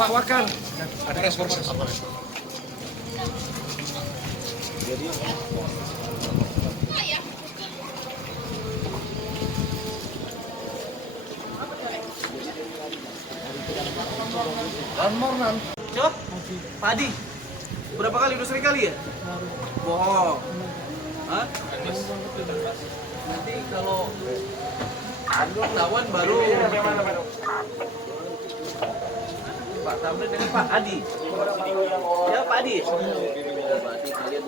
Pak Wakar, ada respon apa? Jadi Mornan. Siapa? Pak Adi. Berapa kali? Udah sering kali ya? Bohong. Hah? Nanti kalau ketahuan baru Pak Tamrin dengan Pak Adi. Ya Pak Adi. Pak Adi kalian.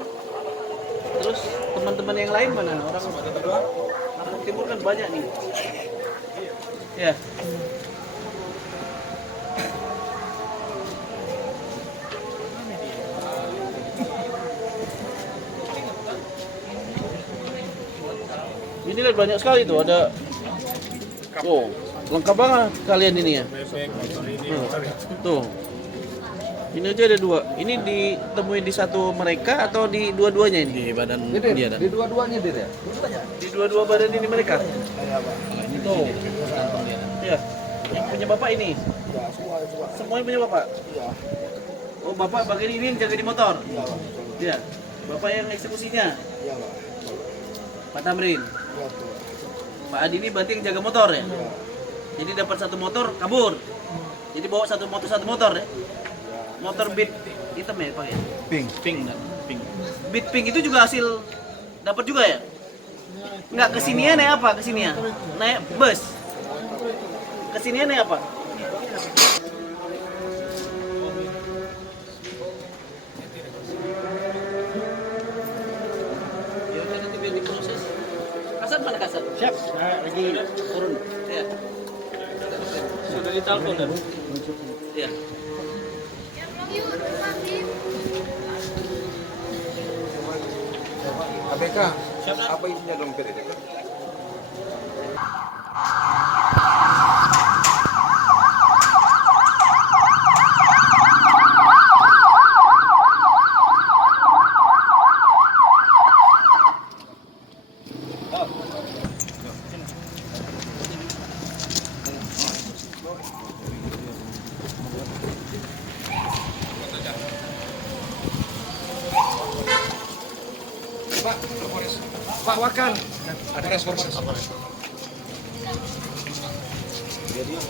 Terus teman-teman yang lain mana? Orang Timur kan banyak nih. Ya. Ini lihat banyak sekali tuh, ada lengkap banget kalian ini ya. Tuh. Ini aja ada dua. Ini ditemui di satu mereka atau di dua-duanya ini? Di badan dia. Di dua-duanya dia. Di dua-dua badan ini mereka. Ini tuh. Iya. Yang punya bapak ini. Ya, semua. Semuanya punya bapak. Iya. Oh, bapak bagian ini yang jaga di motor. Iya, Pak. Iya. Bapak yang eksekusinya. Iya, Pak. Pak Tamrin. Iya, Pak. Pak Adi ini berarti yang jaga motor ya? Iya. Jadi dapat satu motor kabur. Jadi bawa satu motor ya? Motor Beat hitam ya Pak ya? Pink kan? Pink. Beat pink itu juga hasil dapat juga ya? Enggak, kesinian naik apa? Kesinian? Naik bus. Kesinian naik apa? Ya udah nanti biar diproses. Kasat mana kasat? Siap. Nah, lagi turun. Ya. Sudah ditelepon kan? Iya. ABK. Apa isinya dompet itu? Pak Wakar, ada respon apa? Jadi